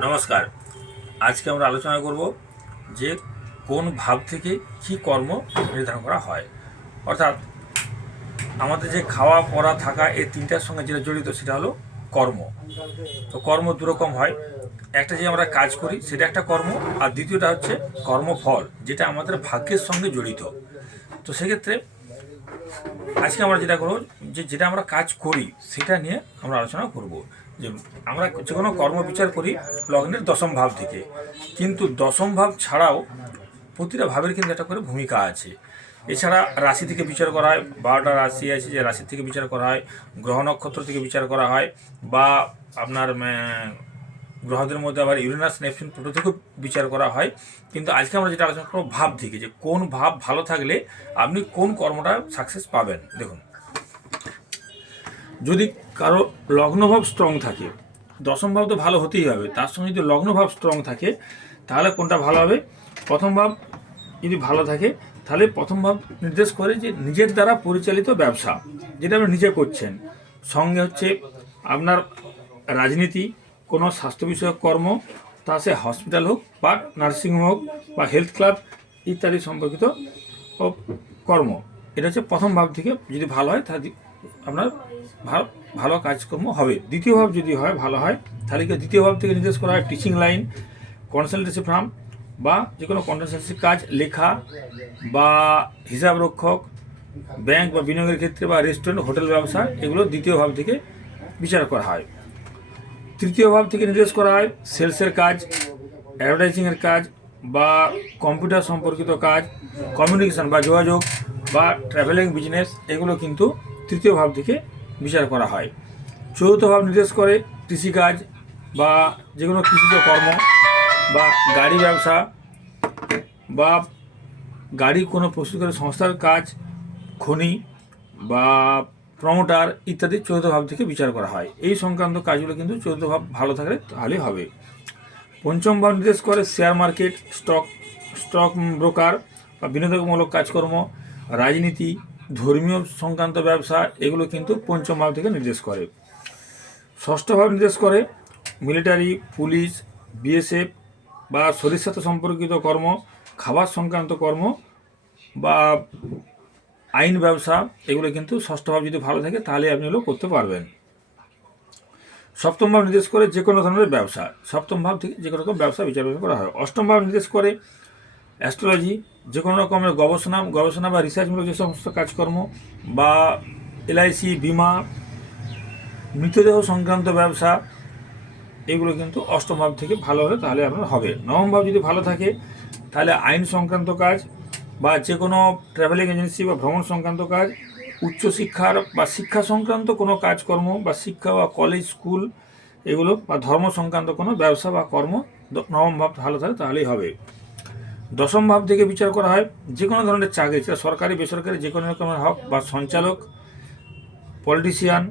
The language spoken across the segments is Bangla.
নমস্কার। আজকে আমরা আলোচনা করব যে কোন ভাব থেকে কি কর্ম নির্ধারণ করা হয়। অর্থাৎ আমাদের যে খাওয়া, পড়া, থাকা এই তিনটার সঙ্গে যেটা জড়িত সেটা হলো কর্ম। তো কর্ম দুরকম হয়। একটা যে আমরা কাজ করি সেটা একটা কর্ম, আর দ্বিতীয়টা হচ্ছে কর্মফল, যেটা আমাদের ভাগ্যের সঙ্গে জড়িত। তো সেক্ষেত্রে আজকে আমরা যেটা করব, যে যেটা আমরা কাজ করি, সেটা নিয়ে আমরা আলোচনা করব। যে আমরা যে কোনো কর্ম বিচার করি লগ্নের দশম ভাব থেকে। কিন্তু দশম ভাব ছাড়াও প্রতিটা ভাবের কিন্তু একটা করে ভূমিকা আছে। এছাড়া রাশি থেকে বিচার করা হয়, বারোটা রাশি আছে যে রাশি থেকে বিচার করা হয়, গ্রহ নক্ষত্র থেকে বিচার করা হয়, বা আপনার গ্রহদের মধ্যে আবার ইউরেনাস নেপচুন প্লুটো থেকেও বিচার করা হয়। কিন্তু আজকে আমরা যেটা আলোচনা করব ভাব থেকে যে কোন ভাব ভালো থাকলে আপনি কোন কর্মটা সাকসেস পাবেন? দেখুন। যদি কারও লগ্নভাব স্ট্রং থাকে, দশম ভাব তো ভালো হতেই হবে, তার সঙ্গে যদি লগ্নভাব স্ট্রং থাকে, তাহলে কোনটা ভালো হবে? প্রথম ভাব যদি ভালো থাকে, তাহলে প্রথম ভাব নির্দেশ করে যে নিজের দ্বারা পরিচালিত ব্যবসা, যেটা আপনি নিজে করছেন। সঙ্গে হচ্ছে আপনার রাজনীতি কোনো স্বাস্থ্য বিষয়ক কর্ম, তা সে হসপিটাল হোক বা নার্সিংহোম হোক বা হেলথ ক্লাব ইত্যাদি সম্পর্কিত কর্ম। এটা হচ্ছে প্রথম ভাব থেকে যদি ভালো হয়, তাহলে আপনার ভালো ভালো কাজকর্ম হবে। দ্বিতীয় ভাব যদি হয়, ভালো হয়, তাহলে দ্বিতীয় ভাব থেকে নির্দেশ করা হয় টিচিং লাইন কনসালটেন্সি ফার্ম বা যে কোনো কনসালটেন্সি কাজ, লেখা বা হিসাব রক্ষক ব্যাংক বা বিনিয়োগের ক্ষেত্রে বা রেস্টুরেন্ট হোটেল ব্যবসা, এগুলো দ্বিতীয় ভাব থেকে বিচার করা হয়। তৃতীয় ভাব থেকে নির্দেশ করা হয় সেলসের কাজ, অ্যাডভার্টাইজিংয়ের কাজ বা কম্পিউটার সম্পর্কিত কাজ, কমিউনিকেশন বা যোগাযোগ বা ট্রাভেলিং বিজনেস, এগুলো কিন্তু তৃতীয় ভাব থেকে বিচার করা হয়। চতুর্থ ভাব নির্দেশ করে কৃষিকাজ বা যে কোনো কৃষিজ কর্ম বা গাড়ি ব্যবসা বা গাড়ি কোনো প্রস্তুতকারী সংস্থার কাজ, খনি বা প্রমোটার ইত্যাদি চতুর্থ ভাব থেকে বিচার করা হয়। এই সংক্রান্ত কাজগুলো কিন্তু চতুর্থ ভাব ভালো থাকলে তাহলেই হবে। পঞ্চম ভাব নির্দেশ করে share market stock stock broker বা বিনোদনমূলক কাজকর্ম, রাজনীতি, ধর্মীয় সংক্রান্ত ব্যবসা, এগুলো কিন্তু পঞ্চম ভাব থেকে নির্দেশ করে। ষষ্ঠ ভাব নির্দেশ করে মিলিটারি পুলিশ বিএসএফ বা শরীর সাথে সম্পর্কিত কর্ম, খাবার সংক্রান্ত কর্ম বা আইন ব্যবসা, এগুলো কিন্তু ষষ্ঠ ভাব যদি ভালো থাকে, তাহলে আপনি এগুলো করতে পারবেন। সপ্তম ভাব নির্দেশ করে যে কোনো ধরনের ব্যবসা। সপ্তম ভাব থেকে যে কোনো রকম ব্যবসা বিচার করা হয়। অষ্টম ভাব নির্দেশ করে অ্যাস্ট্রোলজি যে কোনো রকমের গবেষণা গবেষণা বা রিসার্চমূলক যে সমস্ত কাজকর্ম বা এলআইসি বিমা, মৃতদেহ সংক্রান্ত ব্যবসা, এগুলো কিন্তু অষ্টম ভাব থেকে ভালো হলে তাহলে আপনার হবে। নবম ভাব যদি ভালো থাকে, তাহলে আইন সংক্রান্ত কাজ বা যে কোনো ট্রাভেলিং এজেন্সি বা ভ্রমণ সংক্রান্ত কাজ উচ্চশিক্ষার বা শিক্ষা সংক্রান্ত কোনো কাজকর্ম বা শিক্ষা বা কলেজ স্কুল এগুলো বা ধর্ম সংক্রান্ত কোনো ব্যবসা বা কর্ম নবম ভাব ভালো থাকে তাহলেই হবে। দশম ভাব থেকে বিচার করা হয় যে কোনো ধরনের চাকরি, সেটা সরকারি, বেসরকারি, যে কোনো রকমের হক বা সঞ্চালক পলিটিশিয়ান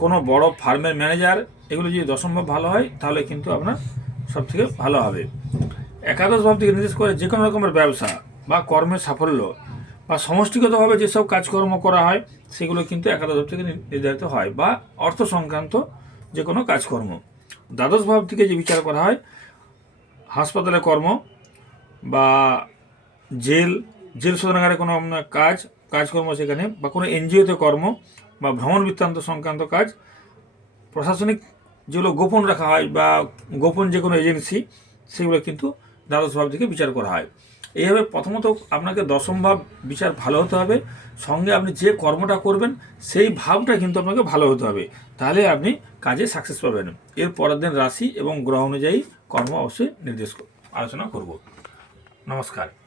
কোনো বড় ফার্মের ম্যানেজার এগুলো যদি দশম ভাব ভালো হয় তাহলে কিন্তু আপনার সব থেকে ভালো হবে। একাদশ ভাব থেকে নির্দেশ করে যে কোনো রকমের ব্যবসা বা কর্মের সাফল্য বা সমষ্টিগতভাবে যেসব কাজকর্ম করা হয়, সেগুলো কিন্তু একাদশ ভাব থেকে নির্ধারিত হয় বা অর্থ সংক্রান্ত যে কোনো কাজকর্ম। দ্বাদশ ভাব থেকে যে বিচার করা হয়, হাসপাতালে কর্ম বা জেল জেল শোধনাগারে কোনো কাজ, কাজকর্ম সেখানে বা কোনো এনজিওতে কর্ম বা ভ্রমণ বৃত্তান্ত সংক্রান্ত কাজ, প্রশাসনিক যেগুলো গোপন রাখা হয় বা গোপন যে কোনো এজেন্সি, সেগুলো কিন্তু দ্বাদশ ভাব থেকে বিচার করা হয়। এইভাবে প্রথমত আপনাকে দশম ভাব বিচার ভালো হতে হবে। সঙ্গে আপনি যে কর্মটা করবেন, সেই ভাবটা কিন্তু আপনাকে ভালো হতে হবে। তাহলে আপনি কাজে সাকসেস পাবেন। এর পরের দিন রাশি এবং গ্রহ অনুযায়ী কর্ম অবশ্যই নির্দেশ আলোচনা করব। নমস্কার।